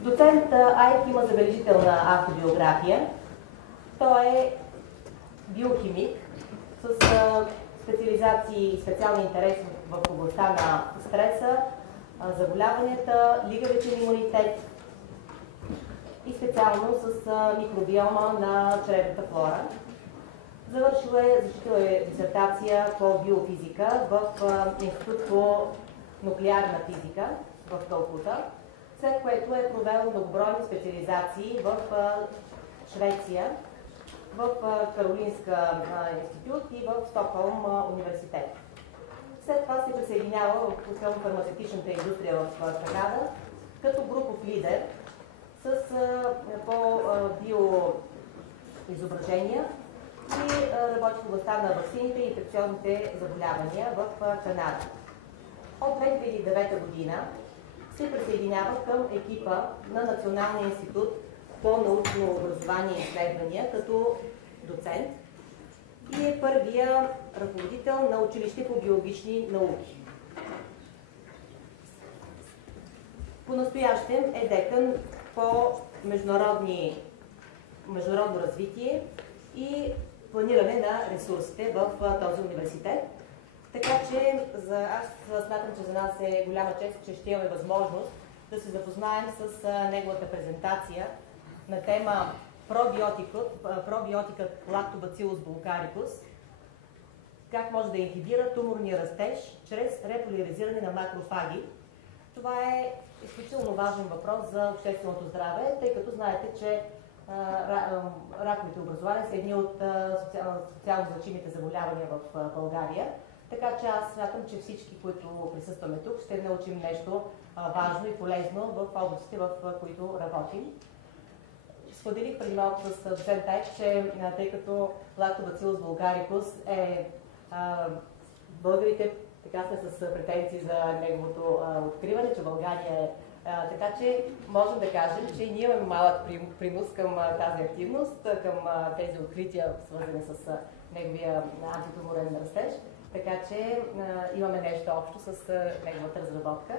Доцент Айк има забележителна автобиография. Той е биохимик с специализации и специални интереси в областта на стреса, заболяванията, лиговичен имунитет и специално с микробиома на чревната флора. Завършил е, защитил е дисертация по биофизика в Институт по нуклеарна физика в Калкута, след което е провел многобройни специализации в Швеция, в Каролинска институт и в Стокхолм университет. След това се присъединява към фармацевтичната индустрия в Канада като групов лидер по биоизображения и работи в областта на ваксините и инфекциозните заболявания в Канада. От 2009 година се присъединява към екипа на Националния институт по научно образование и изследвания като доцент и е първия ръководител на училище по биологични науки. По-настоящем е декан по международно развитие и планиране на ресурсите в този университет. Така че аз смятам, че за нас е голяма чест, че ще имаме възможност да се запознаем с неговата презентация на тема Probioticът Lactobacillus Bulgaricus, как може да инхибира туморния растеж чрез реполяризиране на макрофаги. Това е изключително важен въпрос за общественото здраве, тъй като знаете, че раковите образования са едни от социално значимите заболявания в България. Така че аз смятам, че всички, които присъстваме тук, ще научим нещо важно и полезно в областите, в които работим. Споделих преди малко с доцент Айч, че тъй като Lactobacillus Bulgaricus е българите, така сме с претенции за неговото откриване, че България е така че можем да кажем, че ние имаме малък принос към тази активност, към тези открития, свързани с неговия антитуморен растеж. Така че имаме нещо общо с неговата разработка.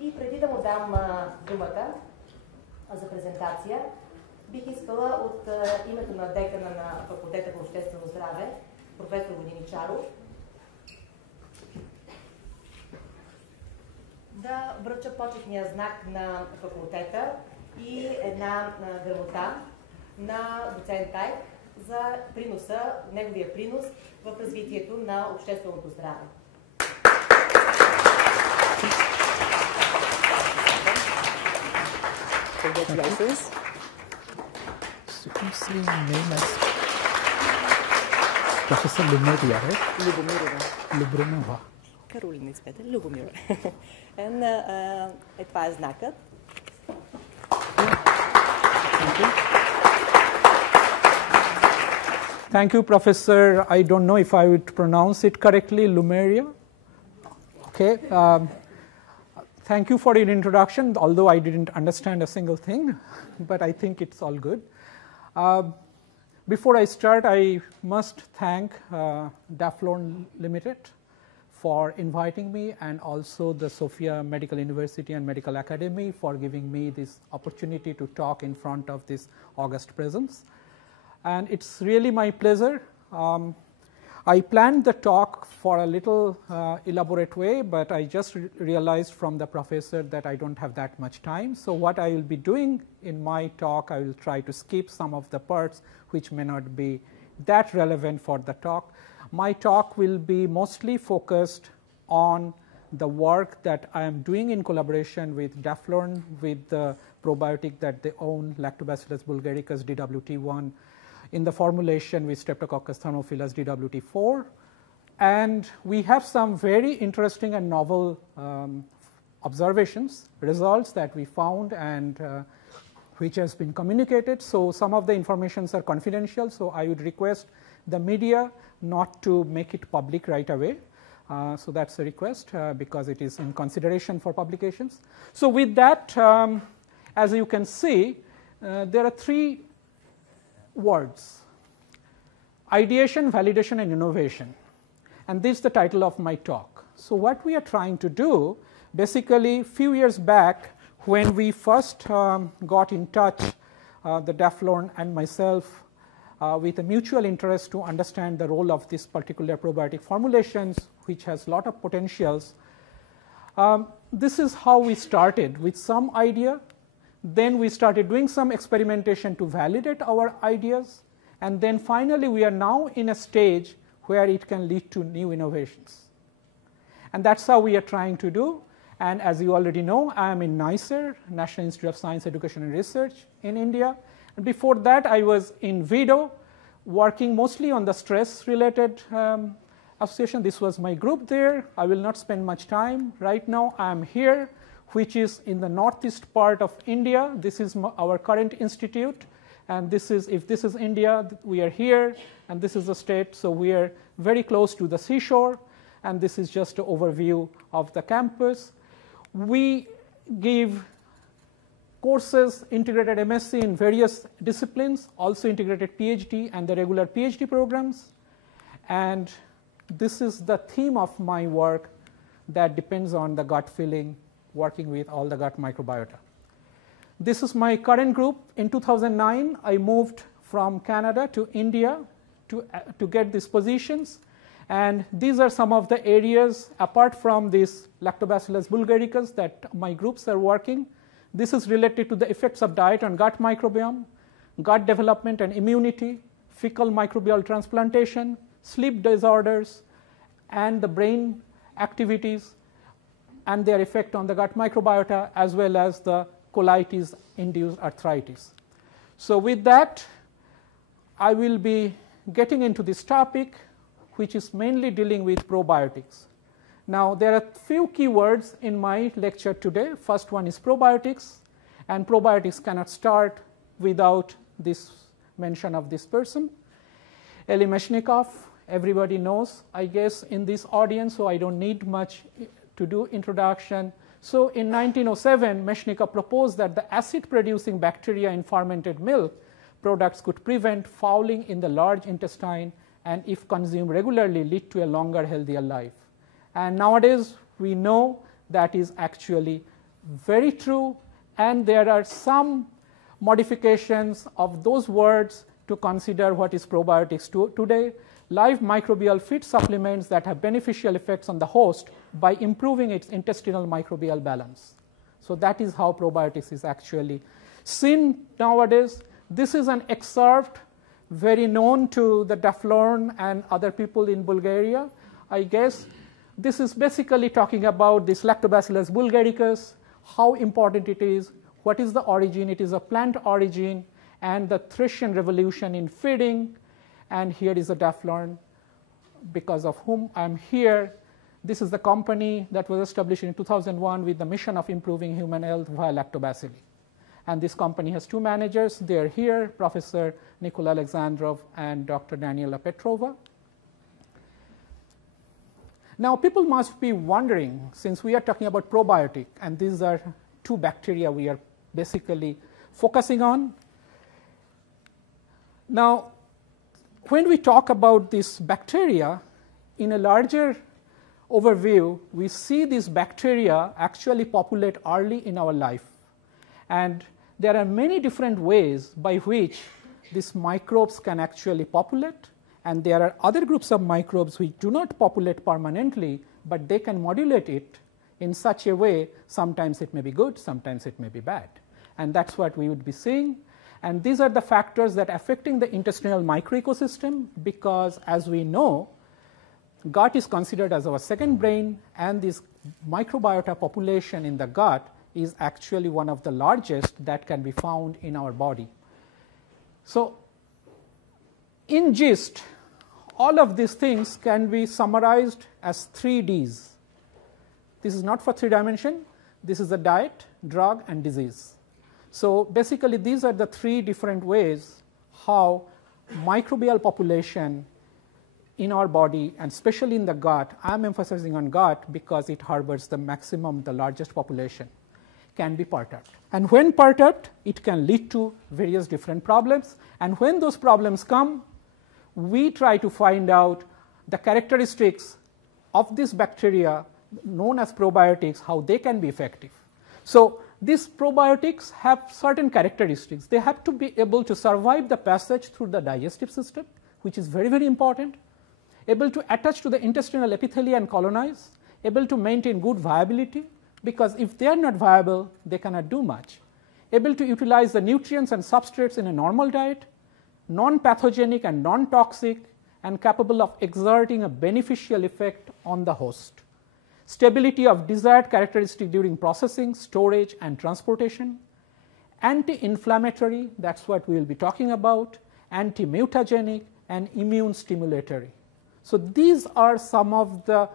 И преди да му дам думата за презентация, бих искала от името на декана на факултета по обществено здраве, професор Воденичаров, да връча почетния знак на факултета и една грамота на доцент Айк за приноса, неговия принос в развитието на общественото здраве. Congratulations. So you say name as Professor Lumeria, right? Lubrinova. Каролина изпете, Любомира. Това е знакът. Thank you, Professor. I don't know if I would pronounce it correctly, Lumeria. Okay. Thank you for your introduction, although I didn't understand a single thing, but I think it's all good. Before I start, I must thank Дафлорн Limited for inviting me, and also the Sofia Medical University and Medical Academy for giving me this opportunity to talk in front of this august presence. And it's really my pleasure. I planned the talk for a little elaborate way, but I just realized from the professor that I don't have that much time. So what I will be doing in my talk, I will try to skip some of the parts which may not be that relevant for the talk. My talk will be mostly focused on the work that I am doing in collaboration with Дафлорн, with the probiotic that they own, Lactobacillus bulgaricus DWT1, in the formulation with Streptococcus thermophilus DWT4. And we have some very interesting and novel observations, results that we found and which has been communicated. So some of the informations are confidential, so I would request the media not to make it public right away. So that's a request because it is in consideration for publications. So with that, as you can see, there are three words: ideation, validation, and innovation. And this is the title of my talk. So what we are trying to do, basically few years back when we first got in touch, the Dafflorn and myself, with a mutual interest to understand the role of this particular probiotic formulations, which has a lot of potentials. This is how we started, with some idea. Then we started doing some experimentation to validate our ideas. And then finally, we are now in a stage where it can lead to new innovations. And that's how we are trying to do. And as you already know, I am in NISER, National Institute of Science, Education and Research in India. And before that, I was in VIDO, working mostly on the stress-related association. This was my group there. I will not spend much time. Right now, I am here, which is in the northeast part of India. This is our current institute. And this is, if this is India, we are here. And this is the state. So we are very close to the seashore. And this is just an overview of the campus. We give courses, integrated MSc in various disciplines, also integrated PhD and the regular PhD programs. And this is the theme of my work that depends on the gut feeling, working with all the gut microbiota. This is my current group. In 2009, I moved from Canada to India to get these positions. And these are some of the areas, apart from this Lactobacillus bulgaricus, that my groups are working. This is related to the effects of diet on gut microbiome, gut development and immunity, fecal microbial transplantation, sleep disorders, and the brain activities and their effect on the gut microbiota, as well as the colitis-induced arthritis. So with that, I will be getting into this topic, which is mainly dealing with probiotics. Now, there are few keywords in my lecture today. First one is probiotics, and probiotics cannot start without this mention of this person. Elie Meshnikov, everybody knows, I guess, in this audience, so I don't need much to do introduction. So in 1907, Meshnikov proposed that the acid-producing bacteria in fermented milk products could prevent fouling in the large intestine, and if consumed regularly, lead to a longer, healthier life. And nowadays, we know that is actually very true, and there are some modifications of those words to consider what is probiotics today. Live microbial feed supplements that have beneficial effects on the host by improving its intestinal microbial balance. So that is how probiotics is actually seen nowadays. This is an excerpt very known to the Dafflorn and other people in Bulgaria, I guess. This is basically talking about this Lactobacillus bulgaricus, how important it is, what is the origin. It is a plant origin, and the Thracian revolution in feeding. And here is a Dafflorn, because of whom I'm here. This is the company that was established in 2001 with the mission of improving human health via lactobacilli. And this company has two managers. They are here, Professor Nicola Alexandrov and Dr. Daniela Petrova. Now, people must be wondering, since we are talking about probiotic, and these are two bacteria we are basically focusing on. Now, when we talk about this bacteria, in a larger overview, we see these bacteria actually populate early in our life. And there are many different ways by which these microbes can actually populate. And there are other groups of microbes which do not populate permanently, but they can modulate it in such a way, sometimes it may be good, sometimes it may be bad. And that's what we would be seeing. And these are the factors that are affecting the intestinal microecosystem, because as we know, gut is considered as our second brain, and this microbiota population in the gut is actually one of the largest that can be found in our body. So in gist, all of these things can be summarized as 3 Ds. This is not for 3 dimension. This is the diet, drug, and disease. So basically, these are the 3 different ways how microbial population in our body, and especially in the gut, I'm emphasizing on gut because it harbors the maximum, the largest population, can be perturbed. And when perturbed, it can lead to various different problems. And when those problems come, we try to find out the characteristics of this bacteria known as probiotics, how they can be effective. So these probiotics have certain characteristics. They have to be able to survive the passage through the digestive system, which is very, very important, able to attach to the intestinal epithelium and colonize, able to maintain good viability, because if they are not viable, they cannot do much, able to utilize the nutrients and substrates in a normal diet, non-pathogenic and non-toxic, and capable of exerting a beneficial effect on the host. Stability of desired characteristic during processing, storage, and transportation. Anti-inflammatory, that's what we will be talking about, anti-mutagenic, and immune stimulatory. So these are some of the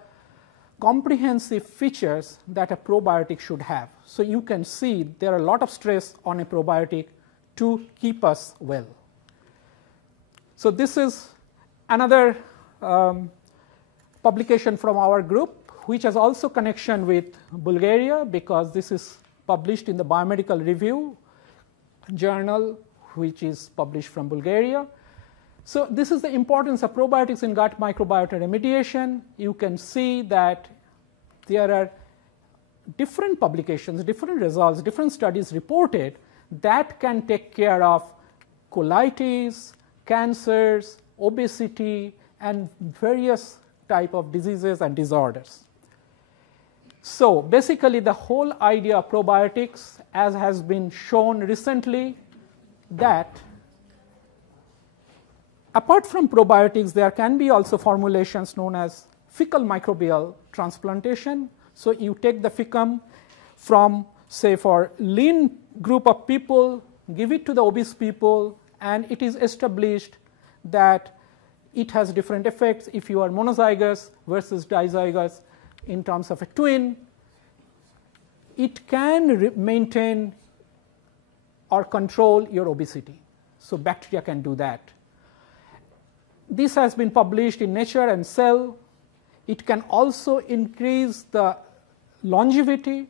comprehensive features that a probiotic should have. So you can see there are a lot of stress on a probiotic to keep us well. So this is another publication from our group, which has also connection with Bulgaria, because this is published in the Biomedical Review journal, which is published from Bulgaria. So this is the importance of probiotics in gut microbiota remediation. You can see that there are different publications, different results, different studies reported that can take care of colitis, cancers, obesity, and various type of diseases and disorders. So basically the whole idea of probiotics, as has been shown recently, that apart from probiotics, there can be also formulations known as fecal microbial transplantation. So you take the fecum from, say, for lean group of people, give it to the obese people, and it is established that it has different effects if you are monozygous versus dizygous. In terms of a twin, it can maintain or control your obesity. So bacteria can do that. This has been published in Nature and Cell. It can also increase the longevity,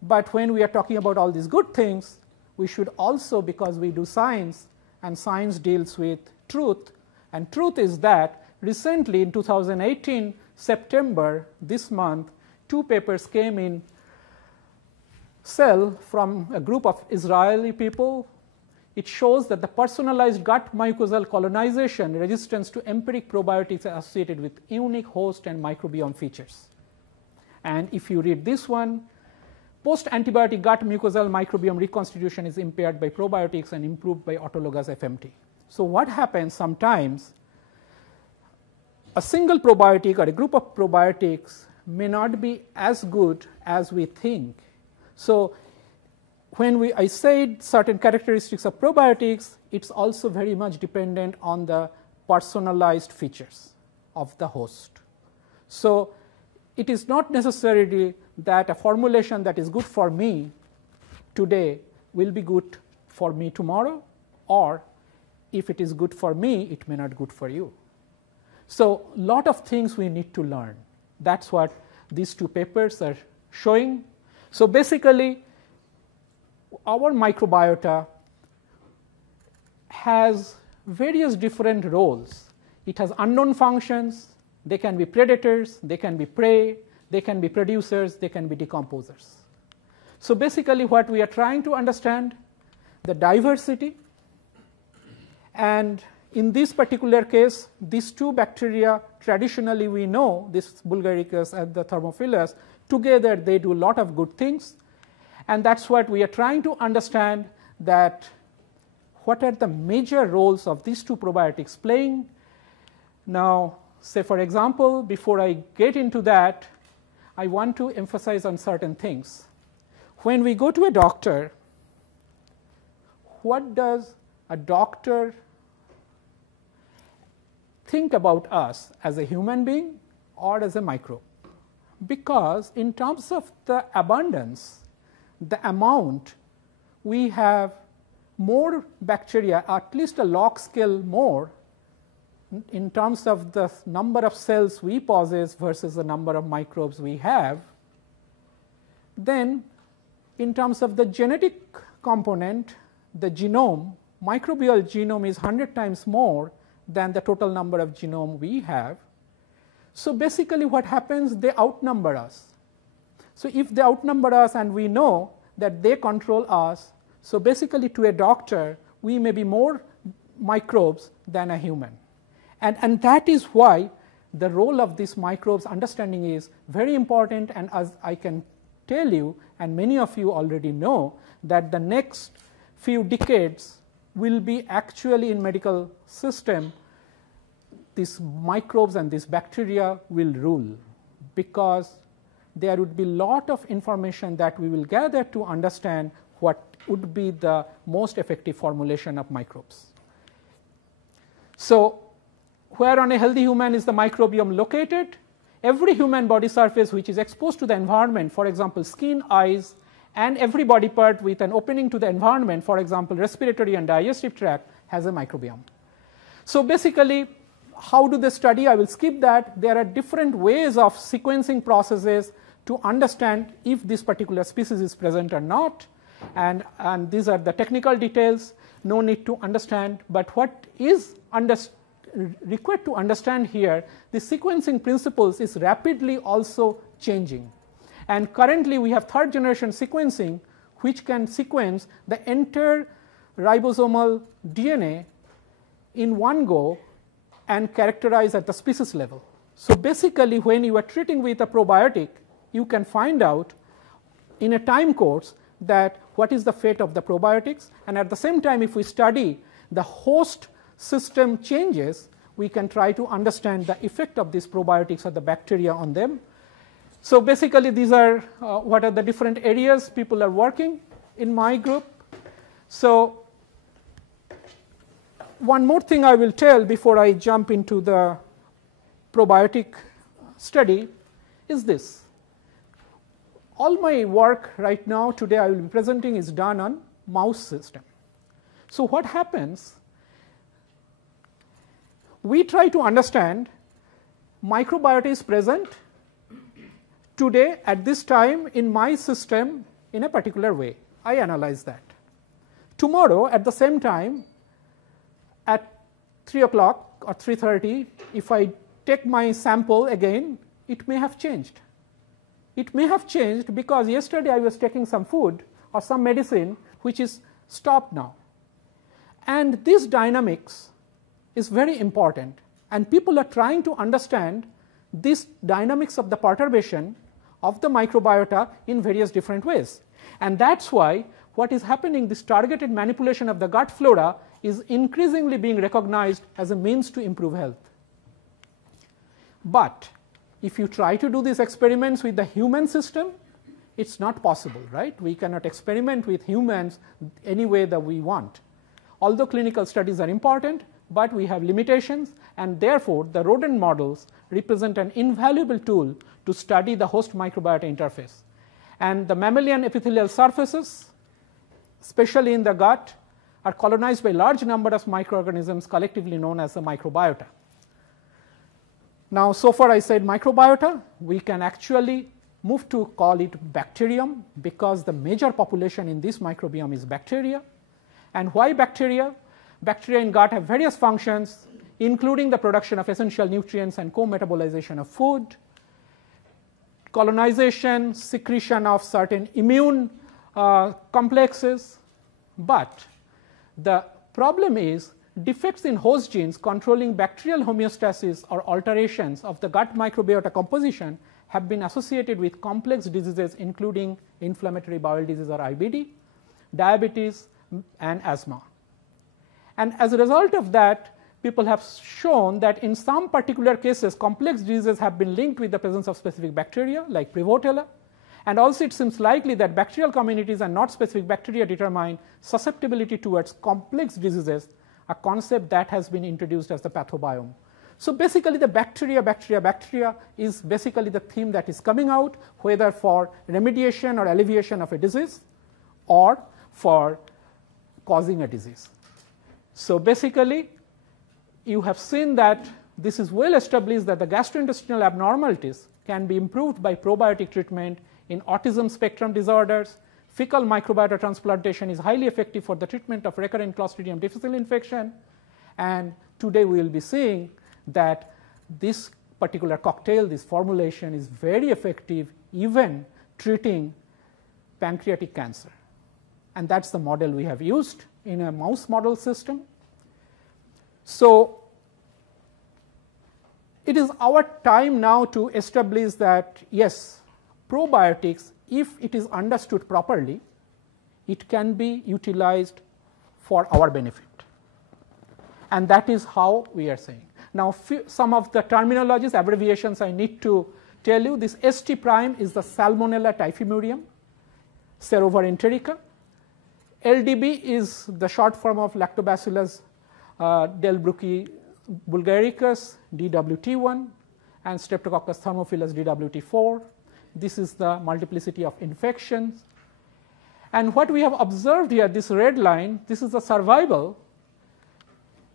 but when we are talking about all these good things, we should also, because we do science, and science deals with truth, and truth is that recently in 2018, September, this month, 2 papers came in Cell from a group of Israeli people. It shows that the personalized gut mucosal colonization resistance to empiric probiotics are associated with unique host and microbiome features. And if you read this one, post-antibiotic gut mucosal microbiome reconstitution is impaired by probiotics and improved by autologous FMT. So what happens sometimes, a single probiotic or a group of probiotics may not be as good as we think. So when I said certain characteristics of probiotics, it's also very much dependent on the personalized features of the host. So it is not necessarily that a formulation that is good for me today will be good for me tomorrow, or if it is good for me, it may not be good for you. So a lot of things we need to learn. That's what these 2 papers are showing. So basically, our microbiota has various different roles. It has unknown functions. They can be predators, they can be prey, they can be producers, they can be decomposers. So basically what we are trying to understand, the diversity, and in this particular case, these 2 bacteria, traditionally we know, this Bulgaricus and the Thermophilus, together they do a lot of good things. And that's what we are trying to understand, that what are the major roles of these 2 probiotics playing. Now, say for example, before I get into that, I want to emphasize on certain things. When we go to a doctor, what does a doctor think about us as a human being or as a microbe? Because in terms of the abundance, the amount, we have more bacteria, at least a log scale more, in terms of the number of cells we possess versus the number of microbes we have. Then in terms of the genetic component, the genome, microbial genome is 100 times more than the total number of genome we have. So basically what happens, they outnumber us. So if they outnumber us and we know that they control us. So basically, to a doctor, we may be more microbes than a human. And that is why the role of these microbes understanding is very important. And as I can tell you, and many of you already know, that the next few decades will be actually in medical system, these microbes and these bacteria will rule, because there would be a lot of information that we will gather to understand what would be the most effective formulation of microbes. So where on a healthy human is the microbiome located? Every human body surface which is exposed to the environment, for example, skin, eyes, and every body part with an opening to the environment, for example, respiratory and digestive tract, has a microbiome. So basically, how do they study? I will skip that. There are different ways of sequencing processes to understand if this particular species is present or not. And these are the technical details, no need to understand. But what is required to understand here, the sequencing principles is rapidly also changing. And currently we have third generation sequencing, which can sequence the entire ribosomal DNA in one go and characterize at the species level. So basically, when you are treating with a probiotic, you can find out in a time course that what is the fate of the probiotics, and at the same time, if we study the host system changes, we can try to understand the effect of these probiotics or the bacteria on them. So basically, these are what are the different areas people are working in my group. So one more thing I will tell before I jump into the probiotic study is this. All my work right now today I will be presenting is done on mouse system. So what happens, we try to understand microbiota is present today at this time in my system in a particular way. I analyze that. Tomorrow at the same time at 3 o'clock or 3:30, if I take my sample again, it may have changed. It may have changed because yesterday I was taking some food or some medicine which is stopped now. And this dynamics is very important, and people are trying to understand this dynamics of the perturbation of the microbiota in various different ways. And that's why what is happening, this targeted manipulation of the gut flora is increasingly being recognized as a means to improve health. But if you try to do these experiments with the human system, it's not possible, right? We cannot experiment with humans any way that we want. Although clinical studies are important, but we have limitations, and therefore the rodent models represent an invaluable tool to study the host microbiota interface. And the mammalian epithelial surfaces, especially in the gut, are colonized by a large number of microorganisms collectively known as the microbiota. Now, so far I said microbiota, we can actually move to call it bacterium, because the major population in this microbiome is bacteria. And why bacteria? Bacteria in gut have various functions, including the production of essential nutrients and co-metabolization of food, colonization, secretion of certain immune complexes. But the problem is defects in host genes controlling bacterial homeostasis or alterations of the gut microbiota composition have been associated with complex diseases, including inflammatory bowel disease or IBD, diabetes, and asthma. And as a result of that, people have shown that in some particular cases, complex diseases have been linked with the presence of specific bacteria like Prevotella. And also it seems likely that bacterial communities and not specific bacteria determine susceptibility towards complex diseases, a concept that has been introduced as the pathobiome. So basically the bacteria is basically the theme that is coming out, whether for remediation or alleviation of a disease or for causing a disease. So basically you have seen that this is well established that the gastrointestinal abnormalities can be improved by probiotic treatment in autism spectrum disorders. Fecal microbiota transplantation is highly effective for the treatment of recurrent Clostridium difficile infection. And today we will be seeing that this particular cocktail, this formulation is very effective even treating pancreatic cancer. And that's the model we have used in a mouse model system. So it is our time now to establish that, yes, probiotics, if it is understood properly, it can be utilized for our benefit. And that is how we are saying. Now, some of the terminologies, abbreviations I need to tell you. This ST prime is the Salmonella typhimurium, serovarenterica. LDB is the short form of Lactobacillus delbrueckii Bulgaricus, DWT1, and Streptococcus thermophilus, DWT4. This is the multiplicity of infections. And what we have observed here, this red line, this is the survival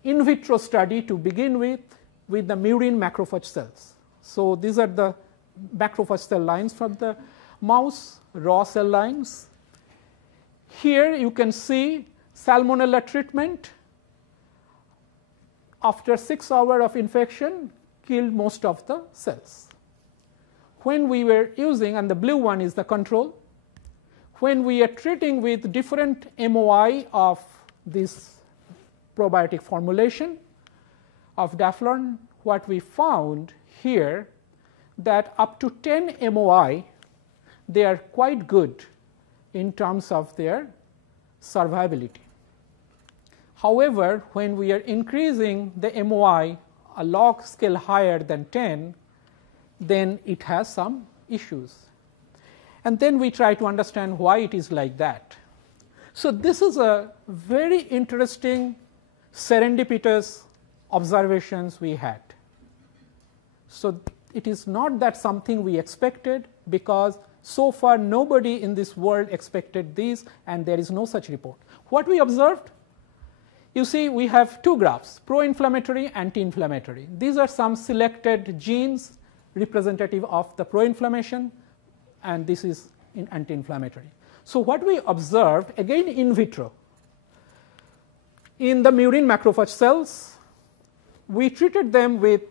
in vitro study to begin with the murine macrophage cells. So these are the macrophage cell lines from the mouse, raw cell lines. Here you can see Salmonella treatment after 6 hours of infection killed most of the cells. When we were using, and the blue one is the control, when we are treating with different MOI of this probiotic formulation of Дафлорн, what we found here that up to 10 MOI, they are quite good in terms of their survivability. However, when we are increasing the MOI a log scale higher than 10, then it has some issues. And then we try to understand why it is like that. So this is a very interesting serendipitous observations we had. So it is not that something we expected, because so far nobody in this world expected this, and there is no such report. What we observed? You see, we have two graphs, pro-inflammatory, anti-inflammatory. These are some selected genes representative of the pro-inflammation, and this is in anti-inflammatory. So what we observed, again in vitro, in the murine macrophage cells, we treated them with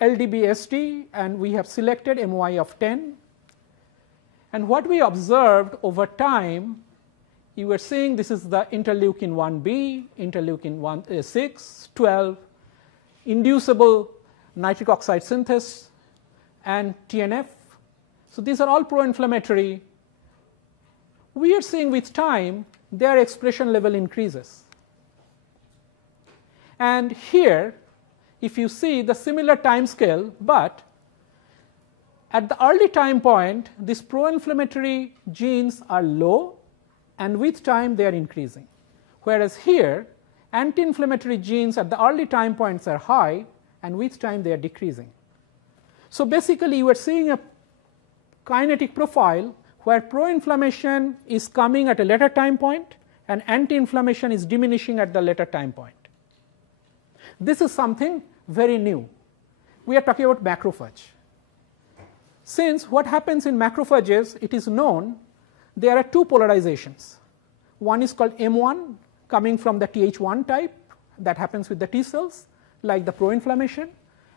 LDB-ST, and we have selected MOI of 10. And what we observed over time, you were seeing this is the interleukin 1b, interleukin 6, 12, inducible nitric oxide synthesis, and TNF. So these are all pro-inflammatory. We are seeing with time their expression level increases. And here, if you see the similar time scale, but at the early time point, these pro-inflammatory genes are low, and with time they are increasing. Whereas here, anti-inflammatory genes at the early time points are high, and with time they are decreasing. So basically, you are seeing a kinetic profile where pro-inflammation is coming at a later time point, and anti-inflammation is diminishing at the later time point. This is something very new. We are talking about macrophage. Since what happens in macrophages, it is known there are two polarizations. One is called M1, coming from the Th1 type, that happens with the T cells, like the pro-inflammation,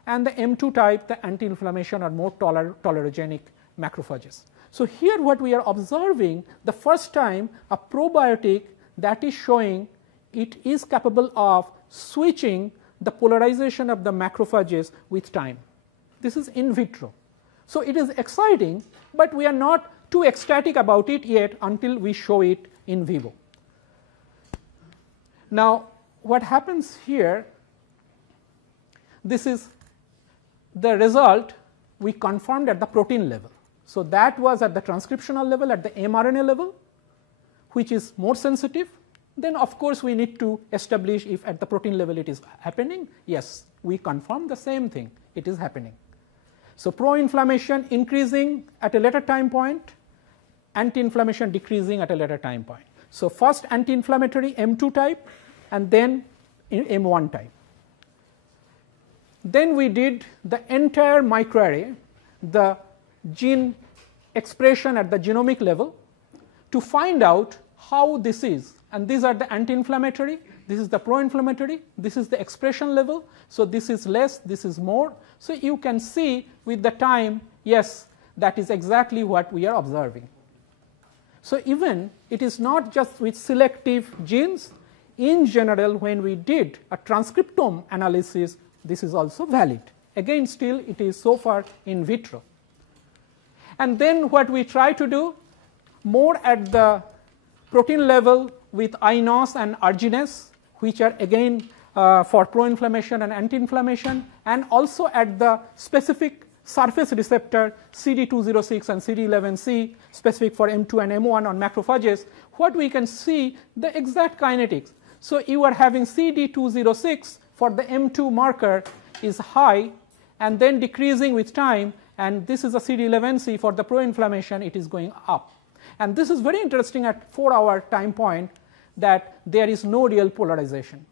and the M2 type, the anti-inflammation or more tolerogenic macrophages. So here what we are observing, the first time a probiotic that is showing it is capable of switching the polarization of the macrophages with time. This is in vitro. So it is exciting, but we are not too ecstatic about it yet until we show it in vivo. Now, what happens here, this is the result we confirmed at the protein level. So that was at the transcriptional level, at the mRNA level, which is more sensitive. Then of course we need to establish if at the protein level it is happening. Yes, we confirm the same thing, it is happening. So pro-inflammation increasing at a later time point, anti-inflammation decreasing at a later time point. So first anti-inflammatory M2 type, and then M1 type. Then we did the entire microarray, the gene expression at the genomic level, to find out how this is. And these are the anti-inflammatory, this is the pro-inflammatory, this is the expression level. So this is less, this is more. So you can see with the time, yes, that is exactly what we are observing. So even it is not just with selective genes. In general, when we did a transcriptome analysis, this is also valid. Again, still it is so far in vitro. And then what we try to do, more at the protein level with iNOS and arginase, which are again for pro-inflammation and anti-inflammation, and also at the specific surface receptor CD206 and CD11C, specific for M2 and M1 on macrophages, what we can see the exact kinetics. So you are having CD206 for the M2 marker is high and then decreasing with time, and this is a CD11C for the pro-inflammation, it is going up. And this is very interesting at 4-hour time point, that there is no real polarization.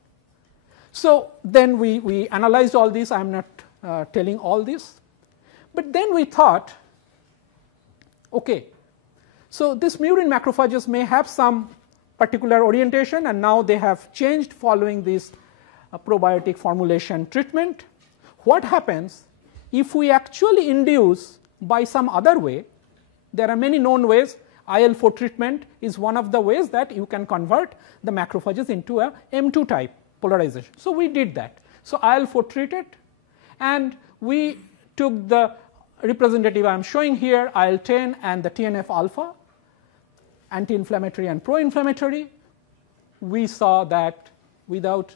So then we analyzed all this. I am not telling all this, but then we thought, okay, so this murine macrophages may have some particular orientation, and now they have changed following this probiotic formulation treatment. What happens if we actually induce by some other way? There are many known ways. IL-4 treatment is one of the ways that you can convert the macrophages into a M2 type polarization. So we did that. So IL-4 treated, and we took the representative I am showing here, IL-10 and the TNF alpha, anti-inflammatory and pro-inflammatory. We saw that without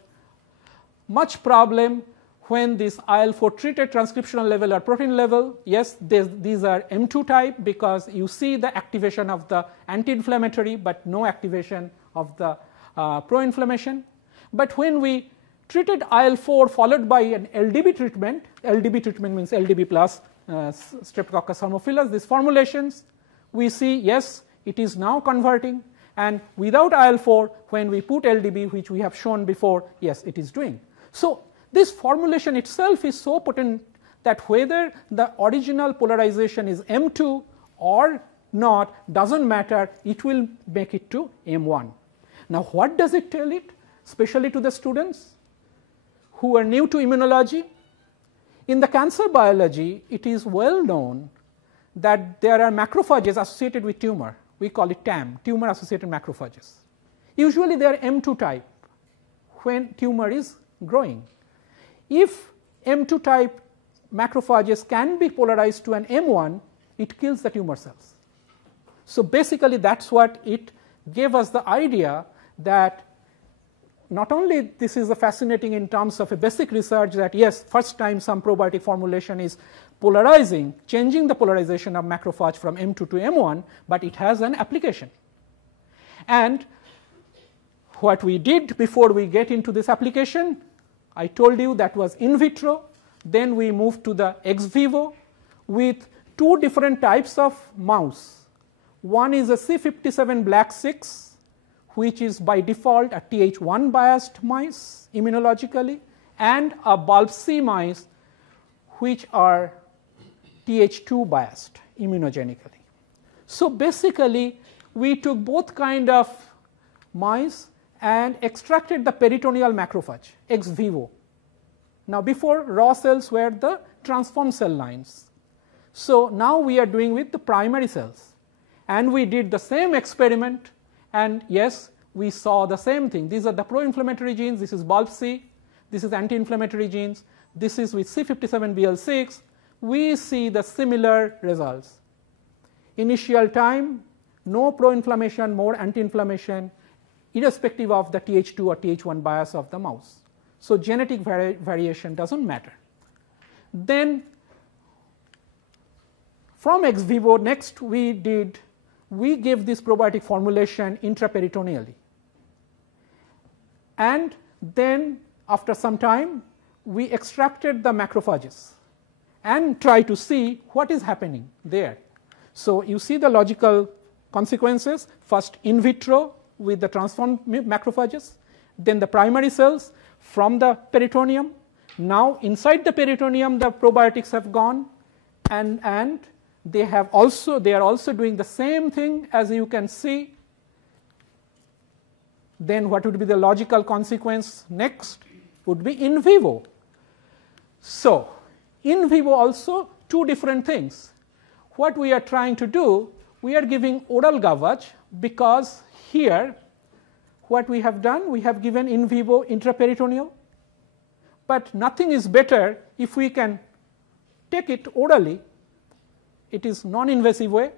much problem, when this IL-4 treated transcriptional level or protein level, yes, these are M2 type, because you see the activation of the anti-inflammatory but no activation of the pro-inflammation. But when we treated IL-4 followed by an LDB treatment means LDB plus Streptococcus haemophilus, these formulations, we see yes, it is now converting, and without IL-4 when we put LDB, which we have shown before, yes, it is doing. So this formulation itself is so potent that whether the original polarization is M2 or not doesn't matter, it will make it to M1. Now what does it tell it, especially to the students who are new to immunology? In the cancer biology, it is well known that there are macrophages associated with tumor. We call it TAM, tumor associated macrophages. Usually they are M2 type when tumor is growing. If M2 type macrophages can be polarized to an M1, it kills the tumor cells. So basically that's what it gave us the idea that not only this is fascinating in terms of a basic research that yes, first time some probiotic formulation is polarizing, changing the polarization of macrophage from M2 to M1, but it has an application. And what we did before we get into this application, I told you that was in vitro. Then we moved to the ex vivo with two different types of mouse. One is a C57 black 6, which is by default a Th1 biased mice immunologically, and a bulb C mice which are Th2 biased immunogenically. So basically we took both kind of mice and extracted the peritoneal macrophage ex vivo. Now before, raw cells were the transformed cell lines. So now we are doing with the primary cells, and we did the same experiment, and yes, we saw the same thing. These are the pro-inflammatory genes, this is bulb C, this is anti-inflammatory genes, this is with C57BL6. We see the similar results. Initial time, no pro-inflammation, more anti-inflammation, irrespective of the Th2 or Th1 bias of the mouse. So genetic variation doesn't matter. Then from ex vivo, next we gave this probiotic formulation intraperitoneally. And then after some time, we extracted the macrophages and try to see what is happening there. So you see the logical consequences. First in vitro with the transformed macrophages, then the primary cells from the peritoneum. Now inside the peritoneum the probiotics have gone, and they are also doing the same thing, as you can see. Then what would be the logical consequence next would be in vivo. So in vivo also two different things. What we are trying to do, we are giving oral gavage because here what we have done, we have given in vivo intraperitoneal, but nothing is better if we can take it orally. It is non-invasive way,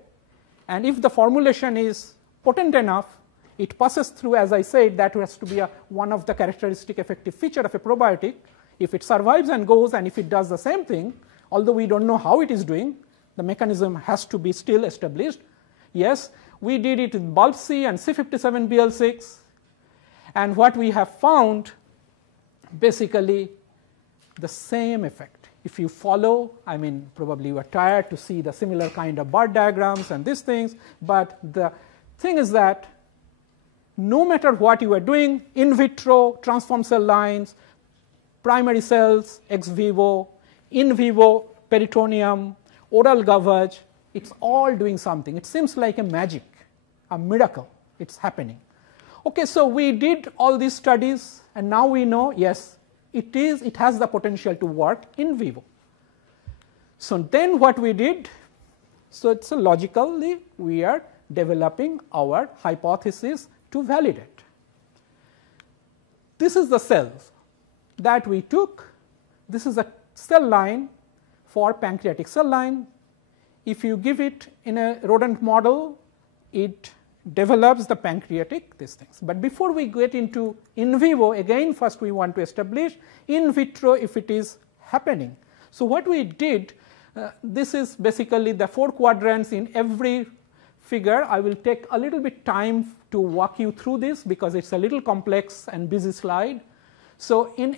and if the formulation is potent enough, it passes through, as I said, that has to be one of the characteristic effective feature of a probiotic. If it survives and goes, and if it does the same thing, although we don't know how it is doing, the mechanism has to be still established. Yes, we did it with bulb C and C57BL6, and what we have found, basically the same effect. If you follow, I mean, probably you are tired to see the similar kind of bar diagrams and these things, but the thing is that no matter what you are doing, in vitro, transform cell lines, primary cells, ex vivo, in vivo, peritoneum, oral gavage, it's all doing something. It seems like a magic, a miracle, it's happening. Okay, so we did all these studies, and now we know, yes, it has the potential to work in vivo. So then what we did, so it's logically we are developing our hypothesis to validate. This is the cells that we took. This is a cell line for pancreatic cell line. If you give it in a rodent model, it develops the pancreatic, these things. But before we get into in vivo, again first we want to establish in vitro if it is happening. So what we did, this is basically the 4 quadrants in every figure. I will take a little bit time to walk you through this because it's a little complex and busy slide. So in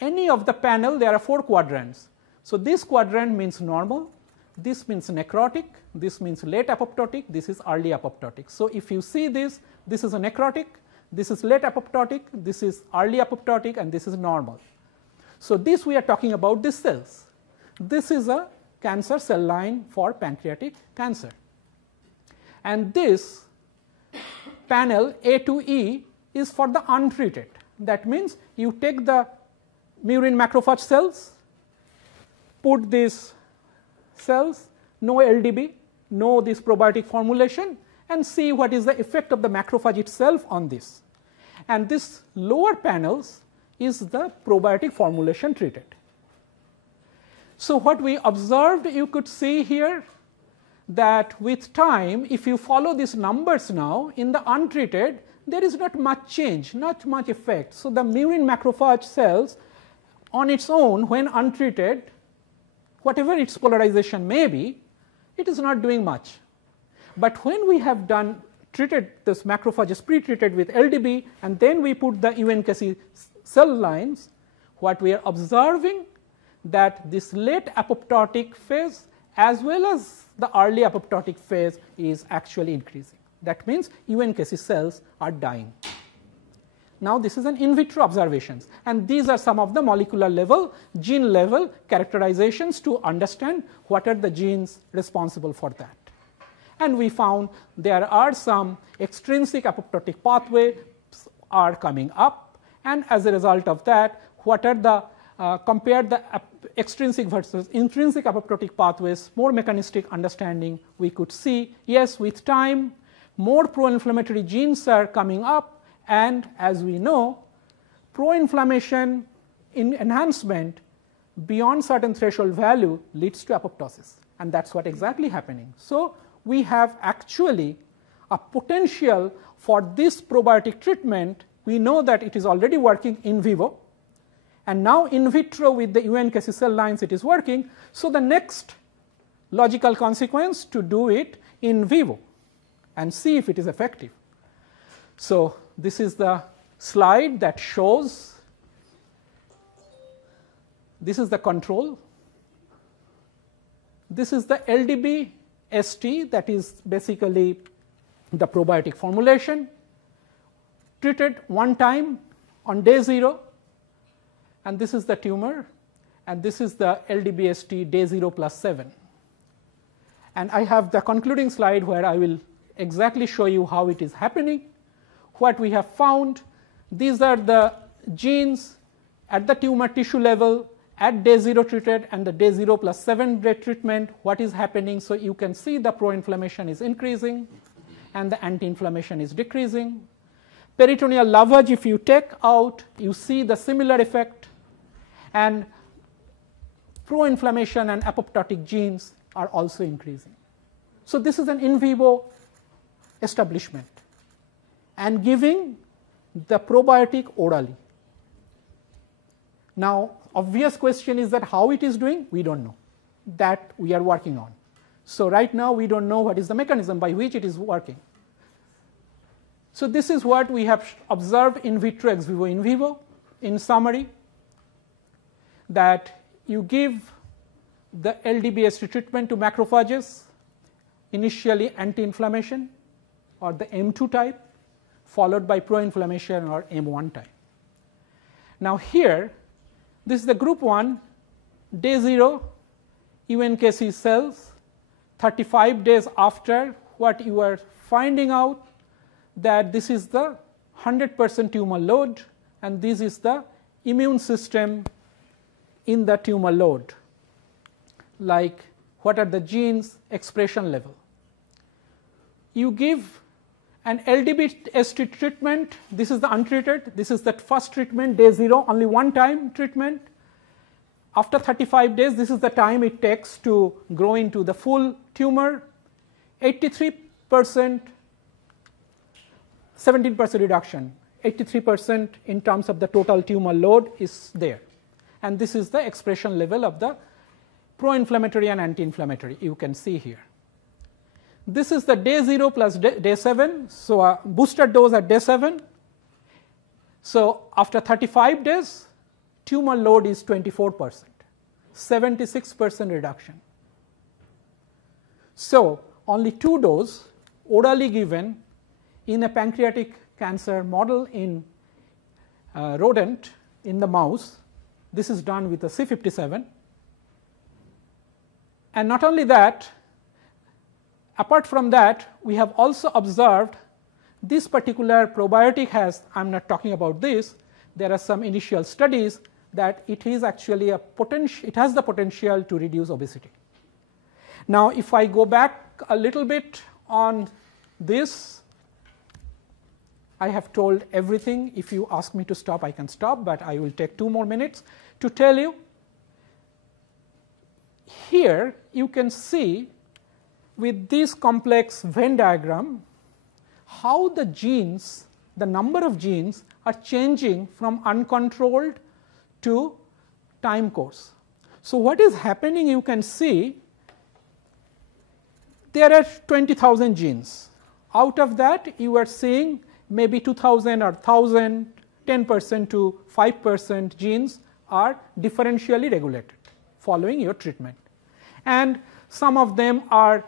any of the panel there are 4 quadrants. So this quadrant means normal, this means necrotic, this means late apoptotic, this is early apoptotic. So if you see this, this is a necrotic, this is late apoptotic, this is early apoptotic, and this is normal. So this we are talking about these cells. This is a cancer cell line for pancreatic cancer. And this panel A to E is for the untreated. That means you take the murine macrophage cells, put these cells, no LDB, no this probiotic formulation, and see what is the effect of the macrophage itself on this. And this lower panels is the probiotic formulation treated. So what we observed, you could see here that with time, if you follow these numbers now, in the untreated, there is not much change, not much effect. So the murine macrophage cells on its own, when untreated, whatever its polarization may be, it is not doing much. But when we have treated this macrophages pre-treated with LDB, and then we put the UNKC cell lines, what we are observing that this late apoptotic phase as well as the early apoptotic phase is actually increasing. That means UNKC cells are dying. Now this is an in vitro observations, and these are some of the molecular level, gene level characterizations to understand what are the genes responsible for that. And we found there are some extrinsic apoptotic pathways are coming up, and as a result of that, what are the compare the extrinsic versus intrinsic apoptotic pathways, more mechanistic understanding, we could see, yes, with time more pro-inflammatory genes are coming up, and as we know, pro-inflammation in enhancement beyond certain threshold value leads to apoptosis, and that's what exactly happening. So we have actually a potential for this probiotic treatment. We know that it is already working in vivo, and now in vitro with the UNKC cell lines it is working. So the next logical consequence to do it in vivo and see if it is effective. So this is the slide that shows, this is the control, this is the LDB ST, that is basically the probiotic formulation, treated one time on day 0, and this is the tumor, and this is the LDB ST day 0 plus 7. And I have the concluding slide where I will exactly show you how it is happening. What we have found, these are the genes at the tumor tissue level at day 0 treated and the day 0 plus 7 day treatment, what is happening. So you can see the pro-inflammation is increasing and the anti-inflammation is decreasing. Peritoneal lavage, if you take out, you see the similar effect, and pro-inflammation and apoptotic genes are also increasing. So this is an in vivo establishment and giving the probiotic orally. Now, obvious question is that how it is doing, we don't know. That we are working on. So right now we don't know what is the mechanism by which it is working. So this is what we have observed in vitro, ex vivo, in vivo. In summary, that you give the LDBST treatment to macrophages, initially anti-inflammation or the M2 type, followed by pro-inflammation or M1 type. Now here, this is the group 1, day 0, UNKC cells, 35 days after, what you are finding out that this is the 100% tumor load and this is the immune system in the tumor load, like what are the genes expression level. You give an LDBST treatment, this is the untreated, this is the first treatment, day 0, only one time treatment. After 35 days, this is the time it takes to grow into the full tumor. 83%, 17% reduction, 83% in terms of the total tumor load is there. And this is the expression level of the pro-inflammatory and anti-inflammatory, you can see here. This is the day 0 plus day 7, so a booster dose at day 7. So after 35 days, tumor load is 24%, 76% reduction. So only 2 doses orally given in a pancreatic cancer model in rodent in the mouse. This is done with a C57. And not only that, apart from that, we have also observed this particular probiotic has, I am not talking about this, there are some initial studies that it is actually a potential, it has the potential to reduce obesity. Now if I go back a little bit on this, I have told everything. If you ask me to stop, I can stop, but I will take 2 more minutes to tell you. Here you can see with this complex Venn diagram how the genes, the number of genes are changing from uncontrolled to time course. So what is happening, you can see there are 20,000 genes. Out of that you are seeing maybe 2,000 or 1,000, 10% to 5% genes are differentially regulated following your treatment. And some of them are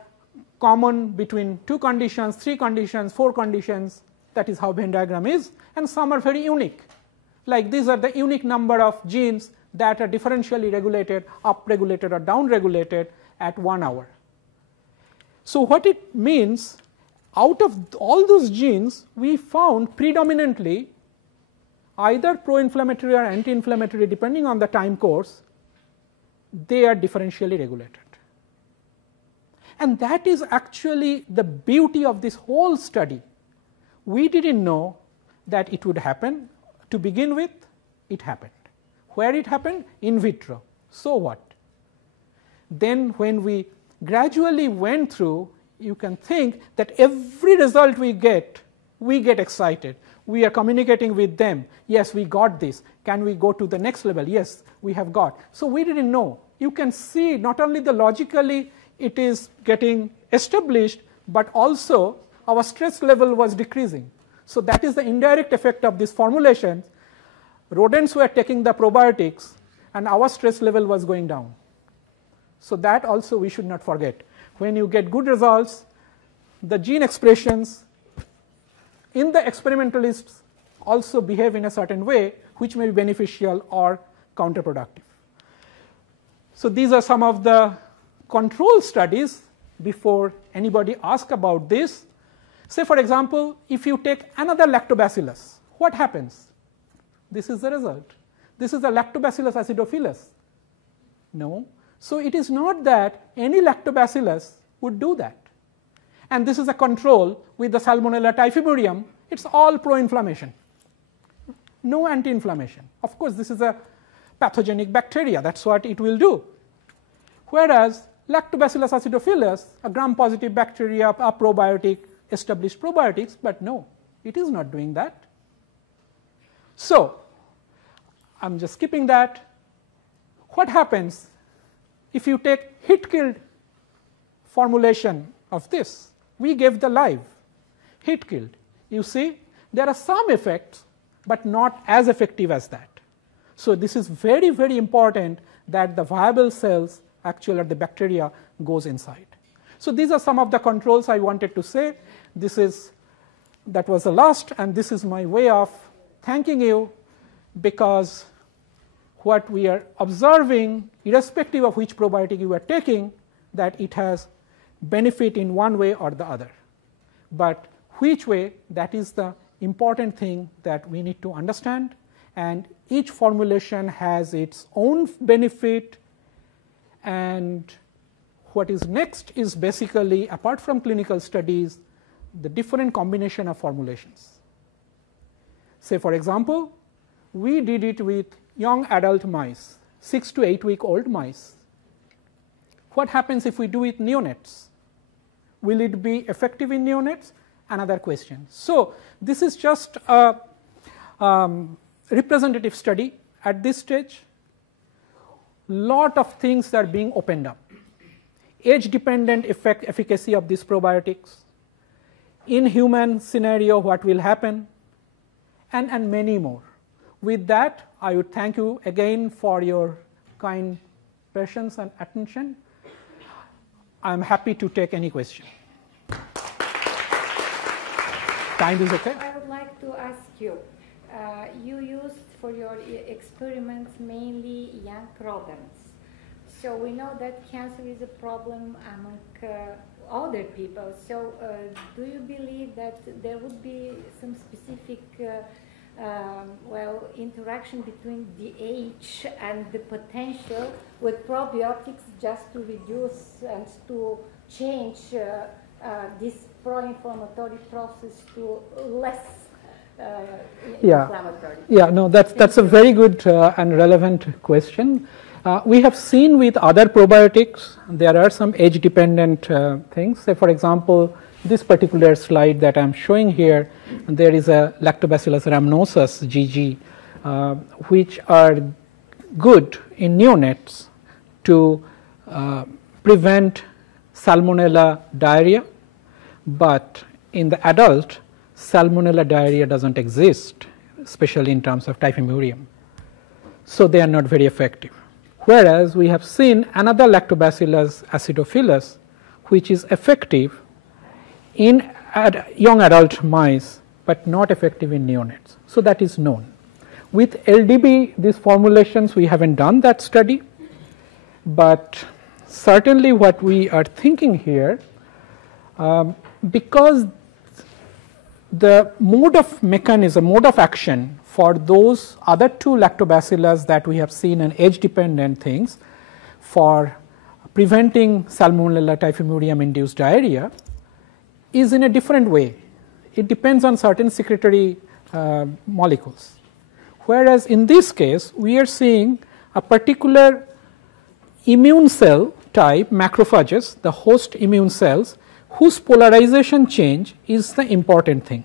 common between 2 conditions, 3 conditions, 4 conditions, that is how Venn diagram is, and some are very unique. Like these are the unique number of genes that are differentially regulated, up-regulated or down-regulated at 1 hour. So what it means, out of all those genes, we found predominantly either pro-inflammatory or anti-inflammatory depending on the time course, they are differentially regulated. And that is actually the beauty of this whole study. We didn't know that it would happen. To begin with, it happened. Where it happened? In vitro. So what? Then when we gradually went through, you can think that every result we get excited. We are communicating with them. Yes, we got this. Can we go to the next level? Yes, we have got. So we didn't know. You can see not only the logically it is getting established, but also our stress level was decreasing. So that is the indirect effect of this formulation. Rodents were taking the probiotics and our stress level was going down. So that also we should not forget. When you get good results, the gene expressions in the experimentalists also behave in a certain way which may be beneficial or counterproductive. So these are some of the control studies before anybody asks about this. Say for example, if you take another lactobacillus, what happens? This is the result. This is the Lactobacillus acidophilus. No. So it is not that any lactobacillus would do that. And this is a control with the Salmonella typhimurium. It's all pro-inflammation, no anti-inflammation. Of course, this is a pathogenic bacteria. That's what it will do. Whereas Lactobacillus acidophilus, a gram-positive bacteria, a probiotic, established probiotics, but no, it is not doing that. So I'm just skipping that. What happens if you take heat-killed formulation of this? We gave the live heat-killed. You see, there are some effects, but not as effective as that. So this is very, very important that the viable cells actually or the bacteria goes inside. So these are some of the controls I wanted to say. That was the last, and this is my way of thanking you, because what we are observing, irrespective of which probiotic you are taking, that it has benefit in one way or the other. But which way, that is the important thing that we need to understand, and each formulation has its own benefit. And what is next is basically, apart from clinical studies, the different combination of formulations. Say for example, we did it with young adult mice, 6 to 8 week old mice. What happens if we do it neonates? Will it be effective in neonates? Another question. So this is just a representative study at this stage. Lot of things are being opened up. Age dependent efficacy of these probiotics, in human scenario what will happen, and many more. With that, I would thank you again for your kind patience and attention. I am happy to take any question. Time is okay? I would like to ask you, you used for your experiments mainly young rodents. So we know that cancer is a problem among older people. So do you believe that there would be some specific interaction between the age and the potential with probiotics, just to reduce and to change this pro-inflammatory process to less inflammatory? Yeah, no, that's a very good and relevant question. We have seen with other probiotics, there are some age-dependent things. Say, for example, this particular slide that I'm showing here, there is a Lactobacillus rhamnosus GG, which are good in neonates to prevent Salmonella diarrhea, but in the adult, Salmonella diarrhea doesn't exist, especially in terms of typhimurium. So they are not very effective. Whereas we have seen another Lactobacillus acidophilus, which is effective in young adult mice, but not effective in neonates. So that is known. With LDB, these formulations, we haven't done that study, but certainly what we are thinking here, because the mode of action for those other two lactobacillus that we have seen and age dependent things for preventing Salmonella typhimurium induced diarrhea is in a different way. It depends on certain secretory molecules. Whereas in this case, we are seeing a particular immune cell type, macrophages, the host immune cells, whose polarization change is the important thing.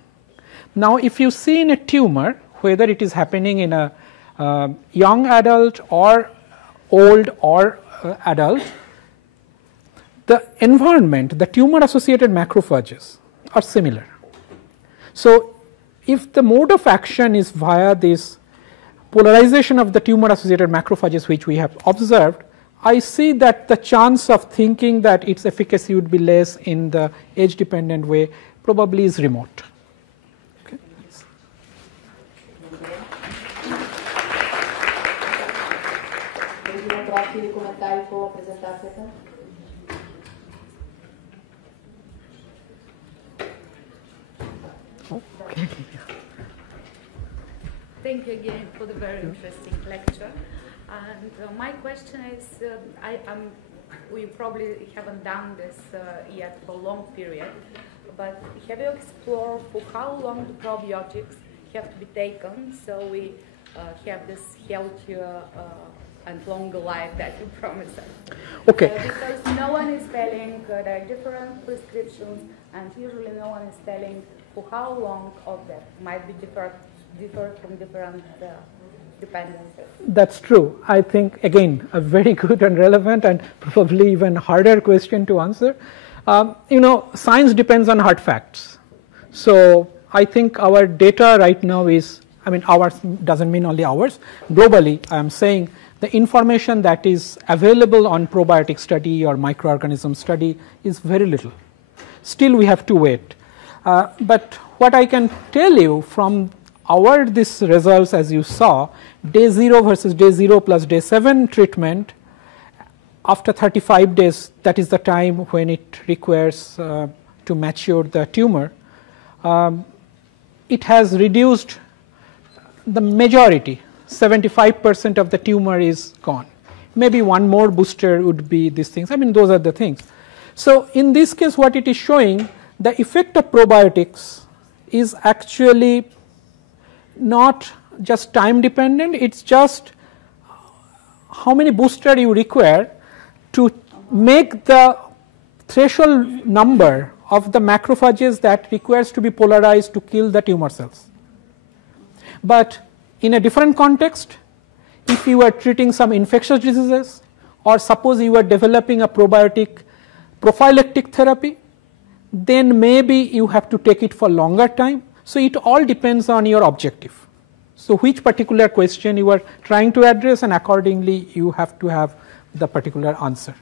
Now, if you see in a tumor, whether it is happening in a young adult or old or adult, the environment, the tumor associated macrophages are similar. So if the mode of action is via this polarization of the tumor associated macrophages which we have observed, I see that the chance of thinking that its efficacy would be less in the age dependent way probably is remote. Okay. Thank you again for the very interesting lecture. And my question is, we probably haven't done this yet for a long period, but have you explored for how long the probiotics have to be taken so we have this healthier and longer life that you promised us? Okay. Because no one is telling, there are different prescriptions, and usually no one is telling for how long of that might be differ from different dependencies. That's true. I think, again, a very good and relevant and probably even harder question to answer. You know, science depends on hard facts. So I think our data right now is, I mean, ours doesn't mean only ours. Globally, I am saying the information that is available on probiotic study or microorganism study is very little. Still, we have to wait. But what I can tell you from our this results, as you saw, day 0 versus day 0 plus day 7 treatment, after 35 days, that is the time when it requires to mature the tumor, it has reduced the majority, 75% of the tumor is gone. Maybe one more booster would be these things. I mean, those are the things. So in this case, what it is showing, the effect of probiotics is actually not just time dependent, it's just how many booster you require to make the threshold number of the macrophages that requires to be polarized to kill the tumor cells. But in a different context, if you are treating some infectious diseases, or suppose you are developing a probiotic prophylactic therapy, then maybe you have to take it for longer time. So it all depends on your objective. So which particular question you are trying to address, and accordingly you have to have the particular answer.